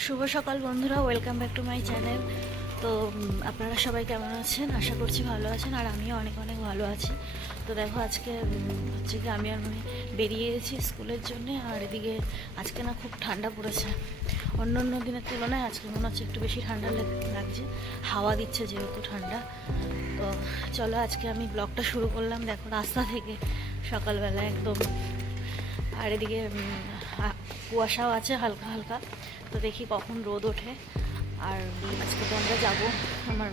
শুভ সকাল বন্ধুরা welcome back to my channel তো আপনারা সবাই কেমন আছেন? আশা করছি ভালো আছেন, আর আমিও অনেক অনেক ভালো আছি। তো দেখো, আজকে হচ্ছে কি আমি আর মানে বেরিয়ে গেছি স্কুলের জন্য, আর এদিকে আজকে না খুব ঠান্ডা পড়েছে। অন্য অন্য দিনের তুলনায় আজকে মনে হচ্ছে একটু বেশি ঠান্ডা লাগছে। হাওয়া দিচ্ছে যেহেতু ঠান্ডা। তো চলো, আজকে আমি ব্লগটা শুরু করলাম। দেখো, রাস্তা থেকে সকালবেলা একদম। আর এদিকে কুয়াশাও আছে, হালকা হালকা। তো দেখি কখন রোদ ওঠে। আর আজকে তো আমরা যাব, আমার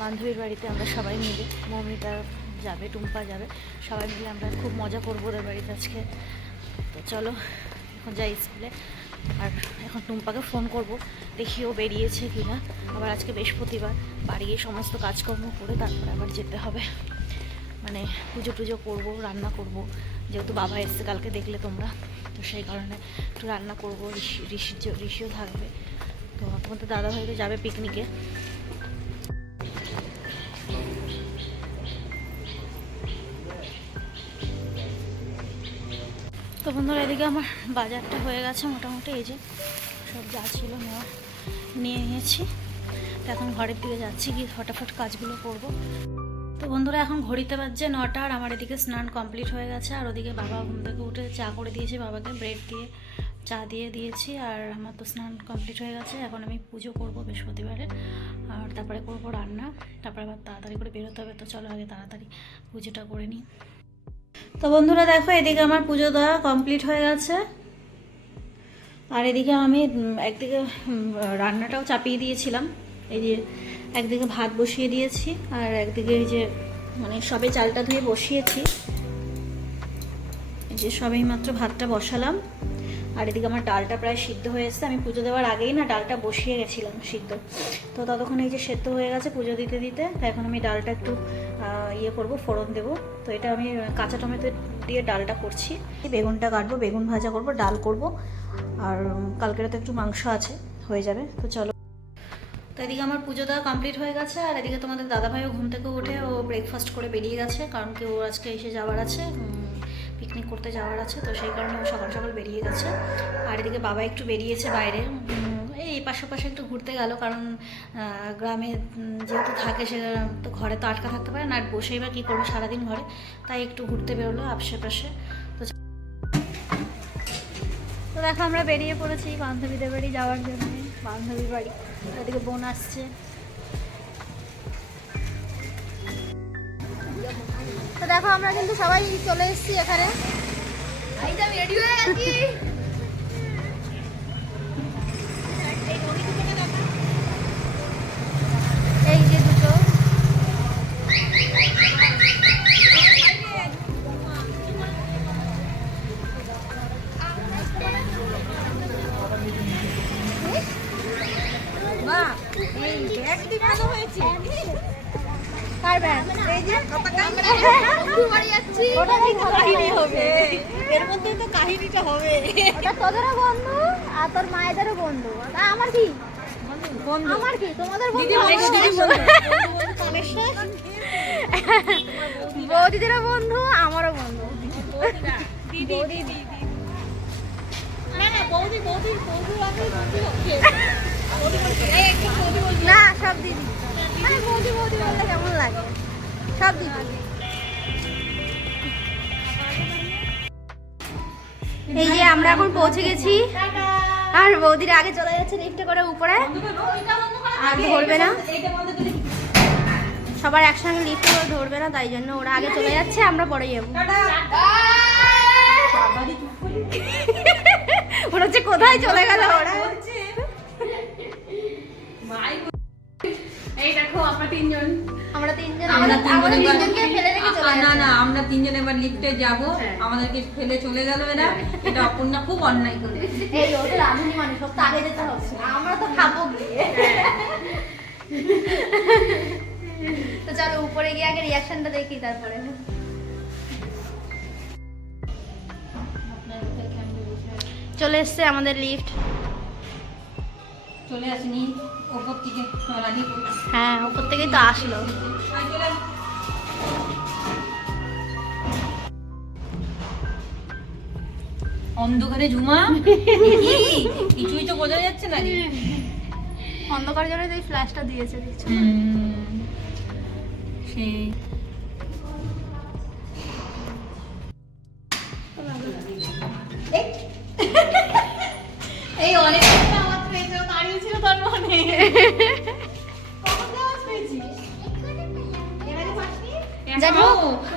বান্ধবীর বাড়িতে আমরা সবাই মিলে। মৌমিতা যাবে, টুম্পা যাবে। সবাই মিলে আমরা খুব মজা করব ওদের বাড়িতে আজকে। তো চলো, এখন যাই স্কুলে। আর এখন টুম্পাকে ফোন করব, দেখি ও বেরিয়েছে কি না আবার আজকে বৃহস্পতিবার বাড়ি গিয়ে সমস্ত কাজকর্ম করে তারপরে আবার যেতে হবে। মানে পুজো টুজো করব, রান্না করব। যেহেতু বাবা এসছে কালকে দেখলে তোমরা, তো সেই কারণে একটু রান্না করব, ঋষি ঋষি ঋষিও থাকবে। তো তোমার তো দাদা তো যাবে পিকনিকে তো বন্ধুরা, এদিকে আমার বাজারটা হয়ে গেছে মোটামুটি, এই যে সব যা ছিল নেওয়া, নিয়ে নিয়েছি। তো এখন ঘরের দিকে যাচ্ছি, গিয়ে ফটাফট কাজগুলো করব। তো বন্ধুরা, এখন ঘড়িতে বাজছে নটা আর আমার এদিকে স্নান কমপ্লিট হয়ে গেছে। আর ওদিকে বাবা ঘুম থেকে উঠে চা করে দিয়েছি, বাবাকে ব্রেড দিয়ে, চা দিয়ে দিয়েছি আর আমার তো স্নান কমপ্লিট হয়ে গেছে। এখন আমি পুজো করব বৃহস্পতিবারে আর তারপরে করব রান্না। তারপরে আবার তাড়াতাড়ি করে বেরোতে হবে, তো চলো আগে তাড়াতাড়ি পুজোটা করে নিই। তো বন্ধুরা, দেখো এদিকে আমার পুজো দেওয়া কমপ্লিট হয়ে গেছে। আর এদিকে আমি একদিকে রান্নাটাও চাপিয়ে দিয়েছিলাম। এই যে একদিকে ভাত বসিয়ে দিয়েছি আর একদিকে এই যে মানে সবে চালটা ধুয়ে বসিয়েছি। এই যে সবেই মাত্র ভাতটা বসালাম। আর এদিকে আমার ডালটা প্রায় সিদ্ধ হয়ে এসেছে। আমি পুজো দেওয়ার আগেই না ডালটা বসিয়ে গেছিলাম সিদ্ধ। তো ততক্ষণ এই যে সেদ্ধ হয়ে গেছে পুজো দিতে দিতে। তো এখন আমি ডালটা একটু ইয়ে করব, ফোড়ন দেব। তো এটা আমি কাঁচা টমেটো দিয়ে ডালটা করছি। বেগুনটা কাটবো, বেগুন ভাজা করব, ডাল করব। আর কালকের তো একটু মাংস আছে, হয়ে যাবে। তো চলো তো এদিকে আমার পুজো দেওয়া কমপ্লিট হয়ে গেছে, আর এদিকে তোমাদের দাদাভাইও ঘুম থেকে উঠে ও ব্রেকফাস্ট করে বেরিয়ে গেছে, কারণ কি ও আজকে এসে যাওয়ার আছে পিকনিক করতে যাওয়ার আছে, তো সেই কারণে ও সকাল সকাল বেরিয়ে গেছে। আর এদিকে বাবা একটু বেরিয়েছে বাইরে এই পাশে পাশে একটু ঘুরতে গেল, কারণ গ্রামে যেহেতু থাকে সে, তো ঘরে তো আটকা থাকতে পারে না, আর বসেই বা কী করবে সারাদিন ঘরে, তাই একটু ঘুরতে বেরোলো আশেপাশে তো তো দেখো আমরা বেরিয়ে পড়েছি, বান্ধবীদের বাড়ি যাওয়ার জন্য, বান্ধবীর বাড়ি। ওদিকে বোন আসছে। তো দেখো আমরা কিন্তু সবাই চলে এসেছি এখানে। রেডি হয়ে গেছি। বন্ধু আর তোর মায়েদেরও বন্ধু। তা আমার কি? আমার কি? তোমাদের বন্ধু বৌদিদেরও বন্ধু আমারও বন্ধু। না সব দিদি মানে বৌদি বৌদি বললে কেমন লাগে? সব দিদি এই যে আমরা এখন পৌঁছে গেছি। আর বৌদিরা আগে চলে যাচ্ছে লিফটে করে উপরে। আর ধরবে না। সবার একসঙ্গে লিফটে করে ধরবে না তাই জন্য ওরা আগে চলে যাচ্ছে আমরা পরে যাব। ওরা হচ্ছে কোথায় চলে গেল ওরা? এই দেখো আমরা তিনজন। আমরা তিনজন আমরা তিনজনকে ফেলে রেখে চলে এবার- না না আমরা তিনজন এবার লিফটে যাব। হ্যাঁ। আমাদেরকে ফেলে চলে গেল এরা। এটা অপর্ণা খুব অন্যায় করে। এই ওদের রাঁধুনি মানুষ সব তো আগে যেতে হবে। আমরা তো খাব গিয়ে। তো চলো উপরে গিয়ে আগে রিয়াকশনটা দেখি তারপরে। চলে এসছে আমাদের লিফট চলে আসেনি। হ্যাঁ উপর থেকেই তো আসলো। অন্ধকারে ঝুমা? কিছুই তো বোঝা যাচ্ছে না অন্ধকার জন্য এই ফ্ল্যাশটা দিয়েছে দেখছ। সেই এই অনেক আওয়াজ পেয়েছে ও দাঁড়িয়ে ছিল তার মনে।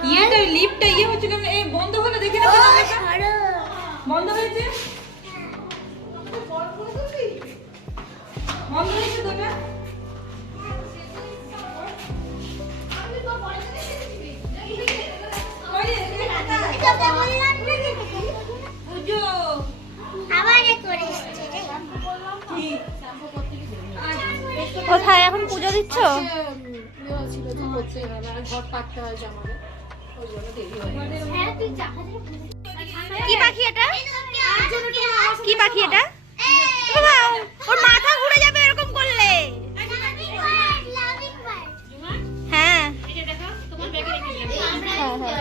ইয়েটা লিফটটা ইয়ে হচ্ছে কেমন এই বন্ধ হলো দেখি না বন্ধ হয়েছে বন্ধ হয়েছে তো এটা? ওই যে, পুজো। কি? কোথায় এখন পুজো দিচ্ছ? কি পাখি এটা? কি পাখি এটা? ওর মাথা ঘুরে যাবে এরকম করলে। হ্যাঁ। হ্যাঁ, হ্যাঁ।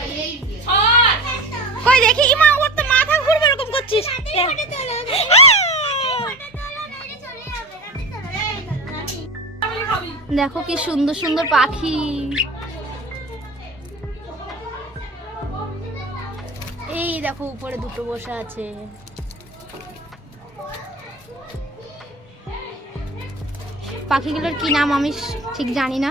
কই দেখি ইমা ওর তো মাথা ঘুরবে এরকম করছিস। দেখো কি সুন্দর সুন্দর পাখি। এই দেখো, উপরে দুটো বসে আছে। পাখিগুলোর কি নাম আমি ঠিক জানি না।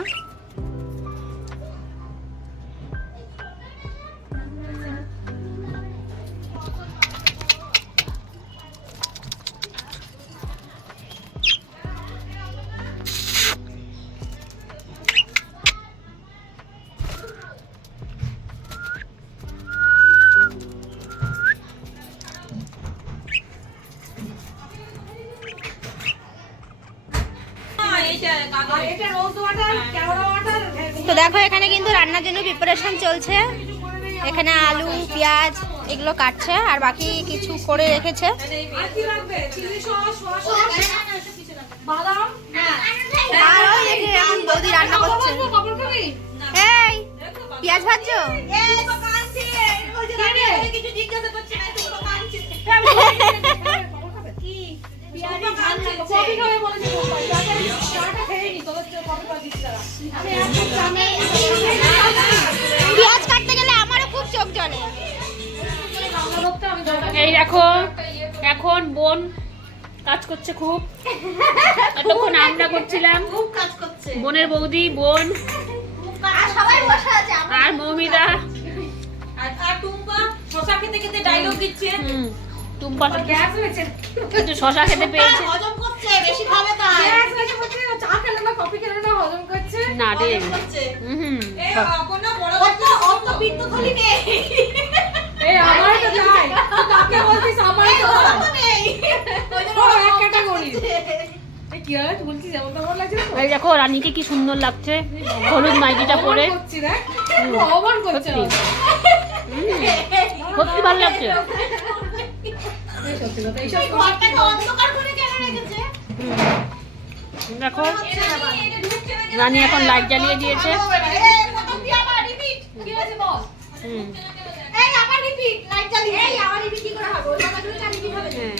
জন্য প্রিপারেশন চলছে। এখানে আলু পেঁয়াজ এগুলো কাটছে আর বাকি কিছু করে রেখেছে। দেখি বৌদি রান্না করছে। এই পেঁয়াজ ভাজছো? পেঁয়াজ এই দেখো এখন বোন কাজ করছে খুব। এতক্ষণ আমরা করছিলাম। খুব কাজ করছে বোনের বৌদি বোন আর সবাই বসে আছে আর মৌমিদা শশা খেতে খেতে ডায়লগ দিচ্ছে হুম, টুম্পা। একটু শশা খেতে পেয়েছে। হজম করছে বেশি খাবে তাই না রে। হজম করছে। হুম এ আপনা বড় অত অত বিদ্য খালি নেই। এই আমার তো তাই। কাকে বলছিস? আমার তো নেই ওই জন্য ওরা এক অত category। করছে। এই কি হয় বলছিস যেমন তেমন লাগছে এই দেখো রানীকে কি সুন্দর লাগছে। হলুদ মাইটিটা পরে। করছি রে অবান করছে সত্যি। ভালো লাগছে। দেখো রানী এখন লাইট জ্বালিয়ে দিয়েছে? হুম, এই, আবার repeat, light জ্বালিয়ে। এই, করে। হ্যাঁ।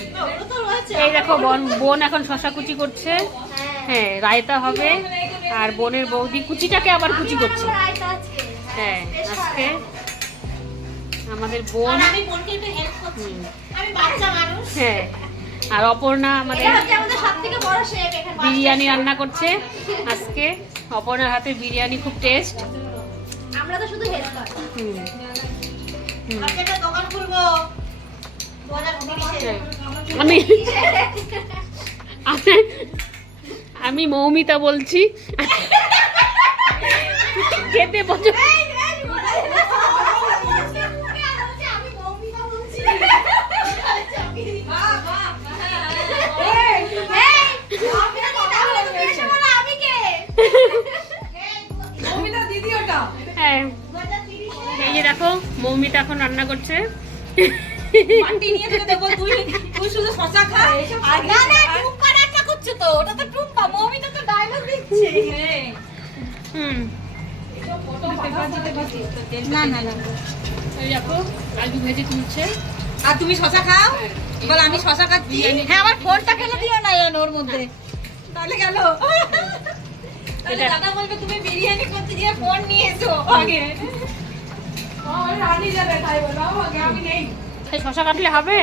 এই দেখো বোন বোন এখন শশা কুচি করছে। হ্যাঁ। রায়তা হবে। আর বোনের বৌদি কুচিটাকে আবার কুচি করছে। হ্যাঁ আজকে আমাদের বোন। হ্যাঁ আর অপর্ণা আমাদের বিরিয়ানি রান্না করছে আজকে। অপর্ণার হাতে বিরিয়ানি খুব টেস্ট আমরা তো শুধু হেল্পার হুম হুম, আমি আমি- আমি মৌমিতা বলছি। খেতে পছন্দ ওটা। হ্যাঁ। 2030 এই যে দেখো মৌমিতা এখন রান্না করছে। মাটি নিয়ে তুই তুই শুধু শশা খা আর না না টুম্পা রান্না করছে তো ওটা তো টুম্পা মৌমিতা তো ডায়লগ দিচ্ছে। হ্যাঁ হুম। ফটো পাঠাতে পারছিস না না না। এই দেখো আলু ভেজে তুলছে। আর তুমি শশা খাও? বল আমি শশা খাচ্ছি। হ্যাঁ আমার ফোনটা ফেলে দিও না ওর মধ্যে। তাহলে গেল। তাহলে দাদা বলবে তুমি বিরিয়ানি করতে গিয়ে ফোন নিয়ে এসো আগে। শশা কাটলে হবে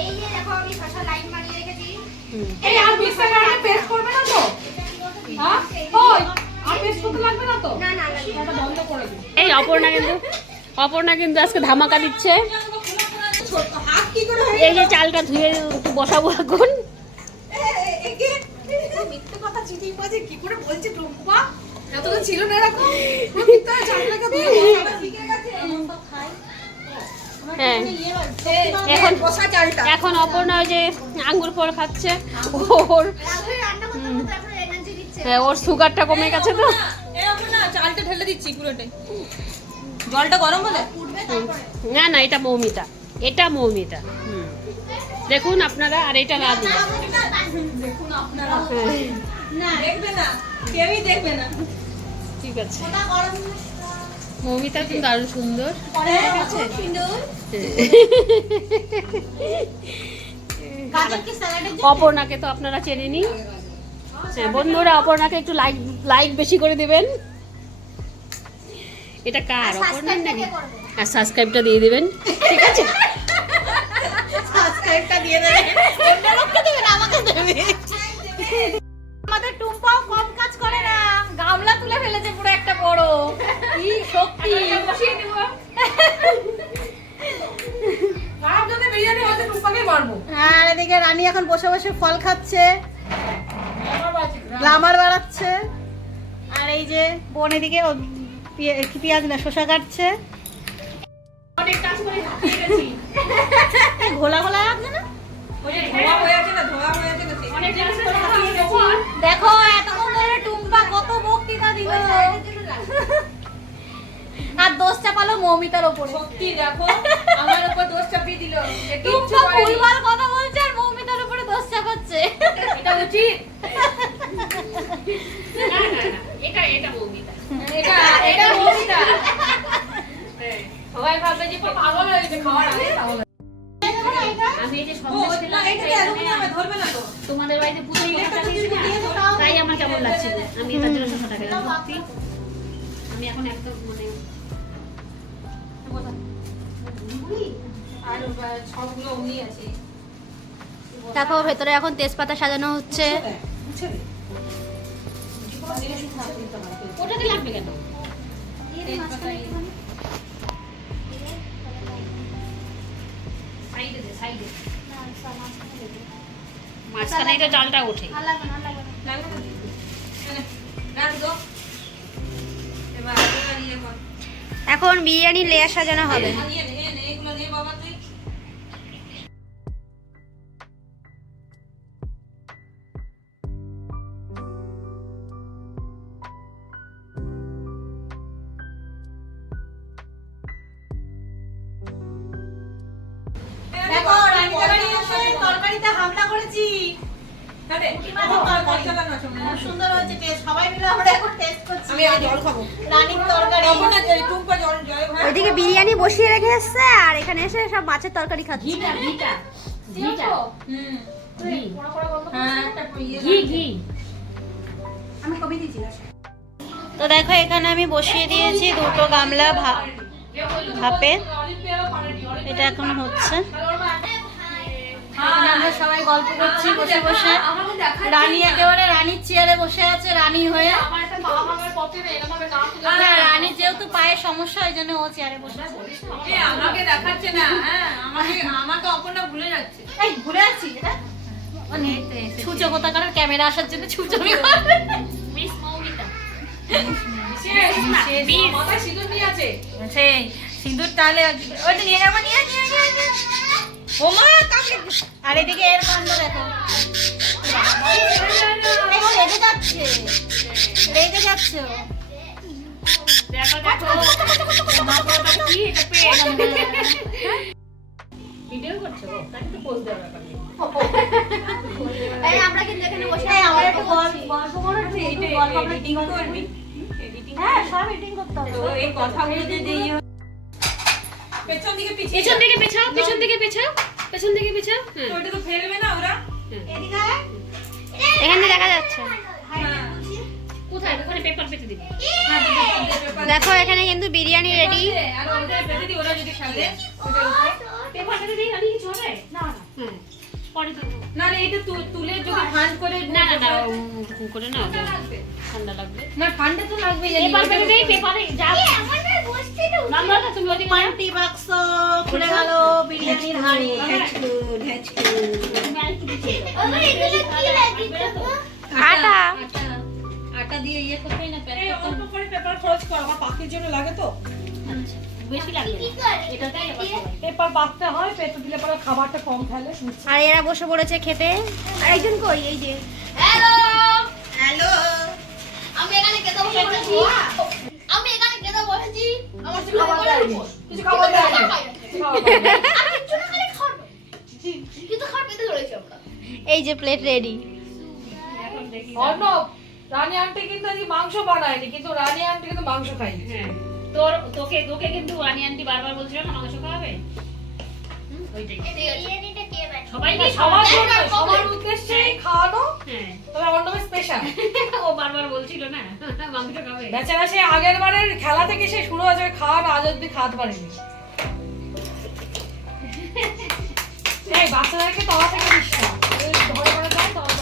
এই যে দেখো আমি শশা লাইন বানিয়ে রেখেছি এই আর ইনস্টাগ্রামে পেস্ট করবে না তো হ্যাঁ ওই আর পেস্ট করতে লাগবে না তো না না না বন্ধ করে দিই এই অপর্ণা কিন্তু অপর্ণা কিন্তু আজকে ধামাকা দিচ্ছে হাত কি করে এই যে চালটা ধুয়ে একটু বসাবো এখন মিথ্যে কথা চিঠি বাজে কি করে বলছে টুম্পা ছিল না এরকম হ্যাঁ এখন অপর্ণা ওই যে আঙ্গুর ফল খাচ্ছে ওর হ্যাঁ, ওর সুগারটা কমে গেছে তো না চালটা ঢেলে দিচ্ছি পুরোটাই জলটা গরম হলে না না এটা মৌমিতা এটা মৌমিতা হুম দেখুন আপনারা আর এটা রাধু দেখুন আপনারা না দেখবে না কেউই দেখবে না ঠিক আছে। মৌমিতা কিন্তু দারুণ সুন্দর। অপর্ণাকে তো আপনারা চেনেনি হ্যাঁ বন্ধুরা অপর্ণাকে একটু লাইক লাইক বেশি করে দেবেন। এটা কার? অপর্ণার নাকি? আর সাবস্ক্রাইবটা দিয়ে দেবেন। ঠিক আছে? সাবস্ক্রাইবটা দিয়ে দেবে অন্য লোককে দেবে না আমাকে দেবে আমাদের টুম্পাও কম এদিকে রানী এখন বসে বসে ফল খাচ্ছে গ্লামার বাড়াচ্ছে আর এই যে বোন এদিকে পেঁয়াজ না শসা কাটছে। ঘোলা ঘোলা লাগছে না? অনেক কাজ করে হাঁপিয়ে গেছি। দেখো এতক্ষণ ধরে টুম্পা কত বক্তৃতা দিল। আর দোষ চাপালো মৌমিতার ওপরে। সত্যি দেখো আমার উপর দোষ চাপিয়ে দিল। টুম্পা ভুলভাল কথা বলছে আর উপরে এটা উচিত না না না এটা এটা এটা এটা সবাই ভাববে যে পাগল হয়েছে খাওয়ার আগে আমি এই যে সন্দেশ না তোমাদের বাড়িতে পুজো কথা দিয়েছি না তাই আমার কেমন লাগছে? আমি তার জন্য শশাটা খেলাম আমি এখন একদম মানে আর সবগুলো অমনি আছে। দেখো ভেতরে এখন তেজপাতা সাজানো হচ্ছে। মাঝখানে ওঠে। এখন বিরিয়ানি লেয়ার সাজানো হবে। নিয়ে নে নে এগুলো বাবা। হামলা করেছি। সুন্দর হয়েছে টেস্ট। সবাই মিলে আমরা এখন টেস্ট করছি। আমি জল খাব। রানীর তরকারি। তখন না যে টুম্পা জল জল ওইদিকে বিরিয়ানি বসিয়ে রেখে এসছে আর এখানে এসে সব মাছের তরকারি খাচ্ছে। ঘিটা ঘিটা ঘিটা। হুম। হ্যাঁ তো দেখো এখানে আমি বসিয়ে দিয়েছি দুটো গামলা ভাপে। এটা এখন হচ্ছে। এখানে আমরা সবাই গল্প করছি বসে বসে। রানী একেবারে রানীর চেয়ারে বসে আছে রানী হয়ে। হ্যাঁ রানীর যেহেতু পায়ের সমস্যা ওই জন্য ও চেয়ারে বসে আছে। আমাকে দেখাচ্ছে না হ্যাঁ আমাকে আমাকে অপর্ণা ভুলে যাচ্ছে। এই আছি এটা? মানে ছুচো কোথাকার ক্যামেরা আসার জন্য ছুচো মিস মৌমিতা। সিঁদুর নিয়ে আছে। সেই সিঁদুর তাহলে ওই নিয়ে যাব নিয়ে নিয়ে নিয়ে কাকে? আর এদিকে এর কাণ্ড দেখো। রেগে যাচ্ছে। রেগে যাচ্ছে ও। দেখো দেখো। মা বলবে কি এটা পেয়ে ভিডিও করছ তাকে তো পোজ দেওয়ার ব্যাপার আমরা কিন্তু এখানে বসে এই একটু গল্প গল্প করছি। গল্প করছি। একটু গল্প আমরা এডিটিং করবি হ্যাঁ সব এডিটিং করতে হবে। এই কথাগুলো যে পেছন দিকে পিছিয়ে পেছন দিকে পেছাও পেছন দিকে পেছাও পেছন দিকে পেছাও হ্যাঁ। তো ওটা তো ফেলবে না ওরা? এদিকে এখানে দেখা যাচ্ছে। কোথায়? ওখানে পেপার পেতে দিবি। দেখো এখানে কিন্তু বিরিয়ানি রেডি আর ওটা পেতে দি ওরা যদি ফেলে পেপার পেতে দিই আমি কিছু হবে? না না হ্যাঁ। পরে না না এটা তু- তুলে যদি ভাঁজ করে না না না উম, করে না ঠান্ডা লাগবে। না ঠান্ডা তো লাগবে পেপার পেপারে যা। নাম্বার না তুমি ওদিকে মাল্টি বাক্স খুলে গেল বিরিয়ানির হাঁড়ি। যাও। আটা আটা। আটা। দিয়ে ইয়ে করবে না প্যাক অল্প করে পেপার খরচ কর আমার পাখির জন্য লাগে তো। আচ্ছা, বেশি। এটাতেই পেপার বাঁধতে হয় পেপার দিলে পরে খাবারটা কম ফেলে আর এরা বসে পড়েছে খেতে। আর একজন কই এই যে? হ্যালো! আমি এখানে খেতে বসেছি। আমি এখানে খেতে বসেছি। আমার কিছু খাবার ধরেছি আমরা। এই যে plate ready Arnab Rani aunty কিন্তু আজকে মাংস বানায়নি কিন্তু রানী আন্টি কিন্তু মাংস খাই হ্যাঁ। তোর তোকে তোকে কিন্তু রানী আন্টি বারবার বলছিল না মাংস খাওয়াবে? হুম, ওইটাই। বিরিয়ানিটা কে বানায় সবাইকে সবার সবার উদ্দেশ্যে খাওয়ানো। হ্যাঁ। তবে স্পেশাল ও বারবার বলছিল না মাংস খাবে। বেচারা সে আগের বারের খেলা থেকে সে শুরু হয়েছে খাওয়ানো আজ অব্দি খাওয়াতে পারেনি। এই বাচ্চাদেরকে তলা থেকে দিস না যায় তলা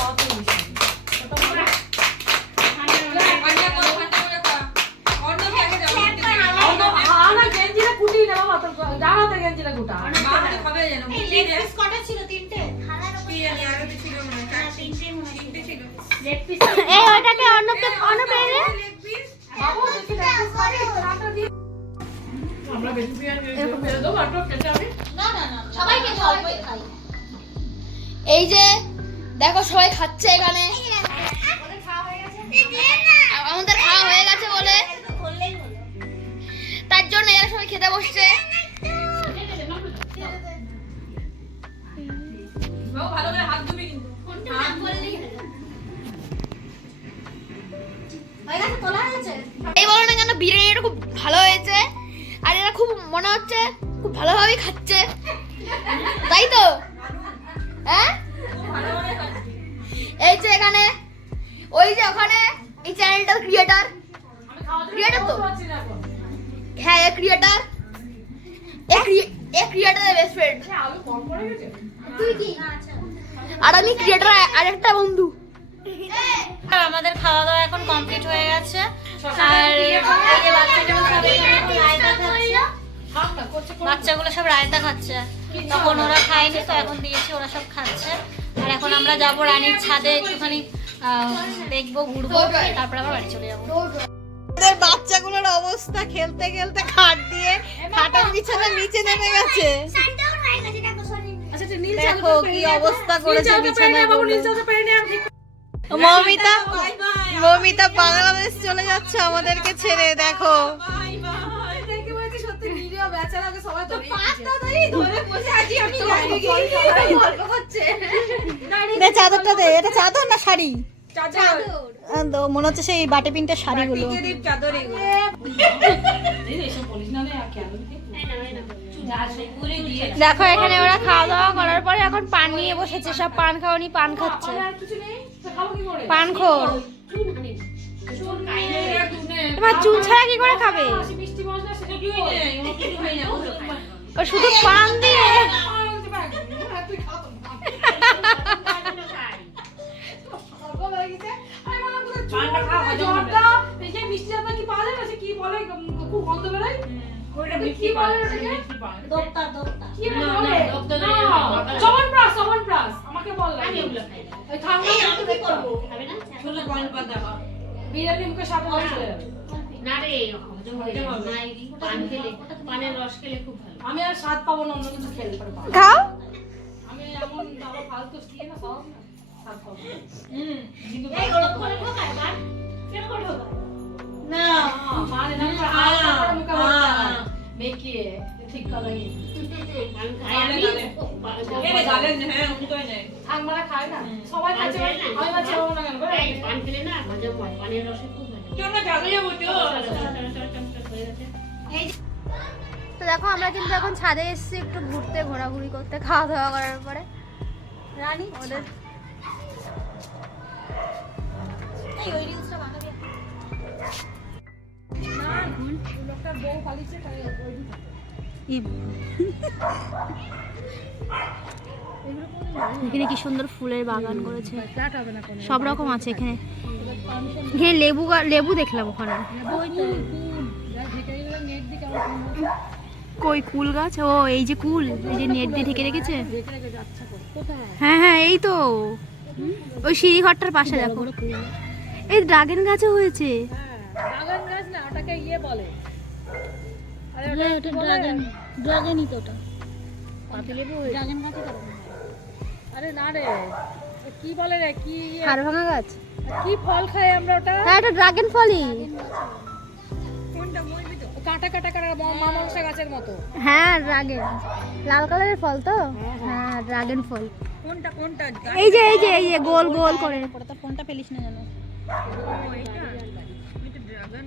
এই বলো না কেন বিরিয়ানিটা খুব ভালো হয়েছে। আর এরা খুব মনে হচ্ছে খুব ভালোভাবেই খাচ্ছে। তাই তো? হ্যাঁ? এই যে এখানে, ওই যে ওখানে এই চ্যানেলটার ক্রিয়েটার ক্রিয়েটার তো। হ্যাঁ এ ক্রিয়েটার এ ক্রিয়েটারের বেস্ট ফ্রেন্ড। তুই কি? আর আমি ক্রিয়েটার আরেকটা বন্ধু। আমাদের খাওয়া দাওয়া এখন কমপ্লিট হয়ে গেছে। বাচ্চাগুলো সব রায়তা খাচ্ছে। তখন ওরা খায়নি তো এখন দিয়েছি ওরা সব খাচ্ছে। আর এখন আমরা যাব রানীর ছাদে একটুখানি আহ, দেখব ঘুরবো তারপর আবার বাড়ি চলে যাব। বাচ্চাগুলোর অবস্থা খেলতে খেলতে খাট দিয়ে খাটের বিছানা নিচে নেমে গেছে। দেখো কি অবস্থা করেছে বিছানা মমিতা মমিতা বাংলাদেশ চলে যাচ্ছে আমাদেরকে ছেড়ে দেখো। চাদরটা দে এটা চাদর না শাড়ি? তো মনে হচ্ছে সেই বাটি পিনটা শাড়িগুলো? দেখো এখানে ওরা খাওয়া দাওয়া করার পরে এখন পান নিয়ে বসেছে সব পান খাওয়ানি পান খাচ্ছে। আর কিছু নেই? তো খাব কি করে? পান খোর তোমার চুন ছাড়া কি করে খাবে? কি? ও শুধু পান দিয়ে? তুই খা বিরিয়ানি মুখে যাবে। না। রে পানের রস খেলে খুব ভালো। আমি আর স্বাদ পাবো না অন্য কিছু খেলে খাও। আমি এমন বাবা ফালতু দিয়ে না সব না, না। মানে না মেকিয়ে ঠিক কথা কি আমি খাই আমি থাক মানে খায় না? সবাই খাচ্ছে আমি বাচ্চা হব না কেন পান খেলে না হজম হয় পানের রসে খুব হয়ে গেছে। তো। দেখো আমরা কিন্তু এখন ছাদে এসেছি একটু ঘুরতে ঘোরাঘুরি করতে খাওয়া দাওয়া করার পরে। রানী ওদের বউ পালিয়েছে এখানে কি সুন্দর ফুলের বাগান করেছে। সব রকম আছে এখানে। এখানে লেবু লেবু দেখলাম ওখানে। কই কুল গাছ? ও, এই যে কুল, এই যে নেট দিয়ে ঢেকে রেখেছে। হ্যাঁ হ্যাঁ এই তো। ওই সিঁড়ি ঘরটার পাশে দেখো। এই ড্রাগন গাছও হয়েছে। হ্যাঁ বাগান গাছ না, ওটাকে ইয়ে বলে। হ্যাঁ, ওটা ড্রাগন ড্রাগনই তো ওটা। পাতিলেবু ড্রাগন গাছই আরে না রে কি বলে রে কি ইয়ে- গাছ। কি ফল খাই আমরা ওটা? হ্যাঁ এটা ড্রাগন ফলই। ও কাটা কাটা কাটা মামলসা গাছের মতো। হ্যাঁ ড্রাগন লাল কালারের ফল তো? হ্যাঁ ড্রাগন ফল। কোনটা কোনটা? এই যে এই যে এই যে গোল গোল করে। তো ফোনটা পেলিস না জানো করবে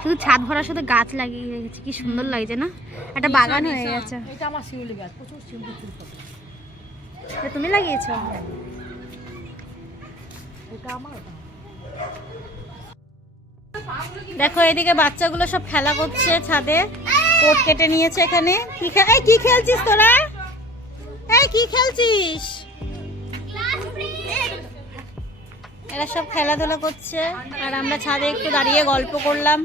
শুধু ছাদ ভরার সাথে গাছ লাগিয়ে রেখেছে কি সুন্দর লাগছে না? একটা বাগান হয়ে গেছে। এটা আমার শিউলি গাছ প্রচুর শিউলি ফুল এটা তুমি লাগিয়েছো? এটা আমার দেখো এদিকে বাচ্চাগুলো সব খেলা করছে ছাদে কোট কেটে নিয়েছে এখানে। কি কি খেলছিস তোরা? এই কি খেলছিস? এরা সব খেলাধুলা করছে। আর আমরা ছাদে একটু দাঁড়িয়ে গল্প করলাম।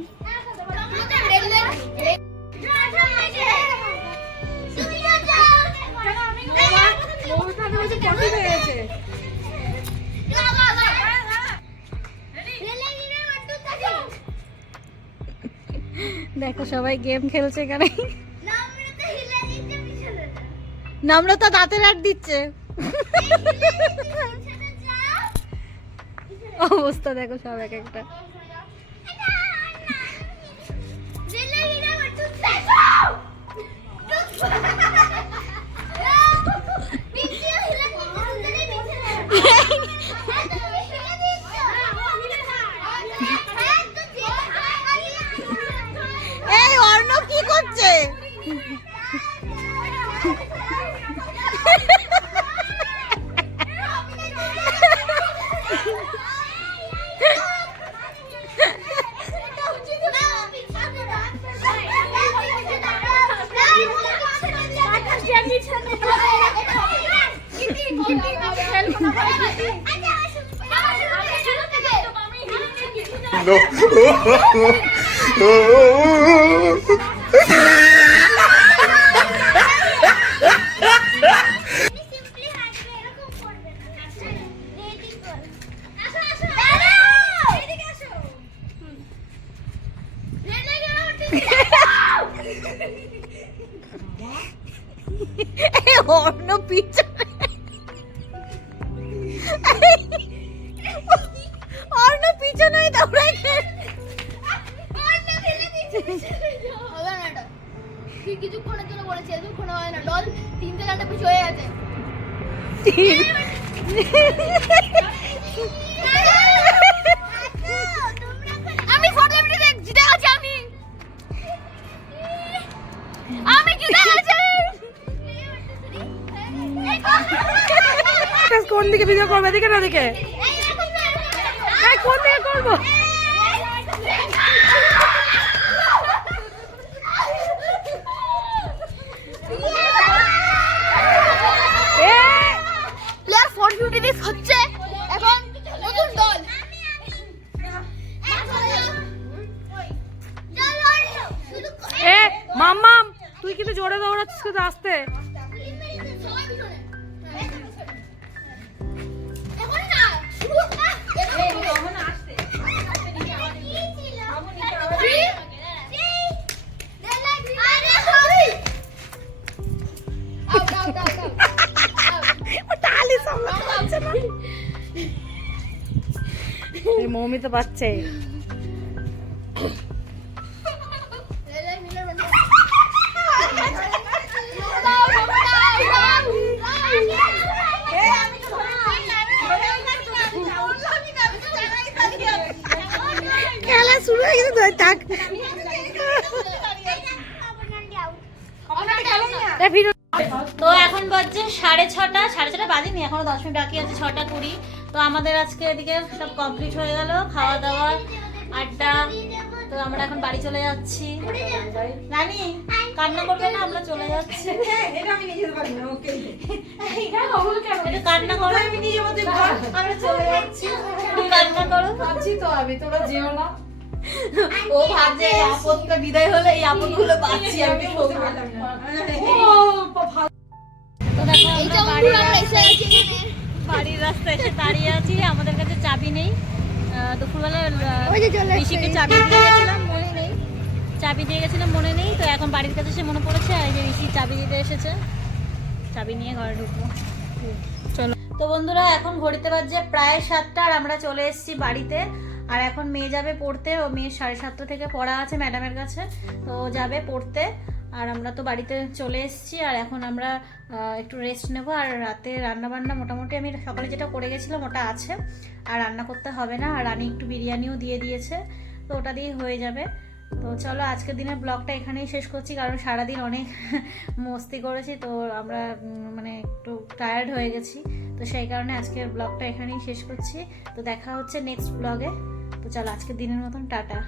দেখো সবাই গেম খেলছে এখানে। নম্রতা দাঁতের আট দিচ্ছে। অবস্থা দেখো সব এক একটা। এই এই অর্ণব কিন্তু আসতে। মৌমি তো পাচ্ছে। সাড়ে ছটা সাড়ে ছটা বাজেনি এখনও দশ মিনিট বাকি আছে ছটা কুড়ি তো আমাদের আজকে এদিকে সব কমপ্লিট হয়ে গেল খাওয়া দাওয়া আড্ডা তো আমরা এখন বাড়ি চলে যাচ্ছি রানী কান্না করবে না আমরা চলে যাচ্ছি কান্না করো আমি যাব আমরা চলে যাচ্ছি একটু কান্না করো ভাবছি তো আমি তোমরা যেও না ও ভাবছে এই আপদটা বিদায় হলে এই আপদগুলো বাঁচি আমি ও দেখো আমরা বাড়ির রাস্তায় এসে দাঁড়িয়ে আছি। আমাদের কাছে চাবি নেই। দুপুরবেলা। ঋষিকে চাবি দিয়ে গেছিলাম মনে নেই। চাবি দিয়ে গেছিলাম মনে নেই। তো এখন বাড়ির কাছে এসে মনে পড়েছে আর এই যে ঋষি চাবি দিতে এসেছে। চাবি নিয়ে ঘরে ঢুকবো। চলো। তো বন্ধুরা এখন ঘড়িতে বাজছে প্রায় সাতটা আর আমরা চলে এসেছি বাড়িতে। আর এখন মেয়ে যাবে পড়তে। ও মেয়ে সাড়ে সাতটা থেকে পড়া আছে ম্যাডামের কাছে। তো যাবে পড়তে। আর আমরা তো বাড়িতে চলে এসেছি, আর এখন আমরা একটু রেস্ট নেব। আর রাতে রান্না বান্না মোটামুটি আমি সকালে যেটা করে গেছিলাম ওটা আছে, আর রান্না করতে হবে না। আর রানি একটু বিরিয়ানিও দিয়ে দিয়েছে, তো ওটা দিয়ে হয়ে যাবে। তো চলো আজকের দিনের ব্লগটা এখানেই শেষ করছি, কারণ সারাদিন অনেক মস্তি করেছি, তো আমরা মানে একটু টায়ার্ড হয়ে গেছি। তো সেই কারণে আজকের ব্লগটা এখানেই শেষ করছি। তো দেখা হচ্ছে নেক্সট ব্লগে তো চলো আজকের দিনের মতন, টাটা।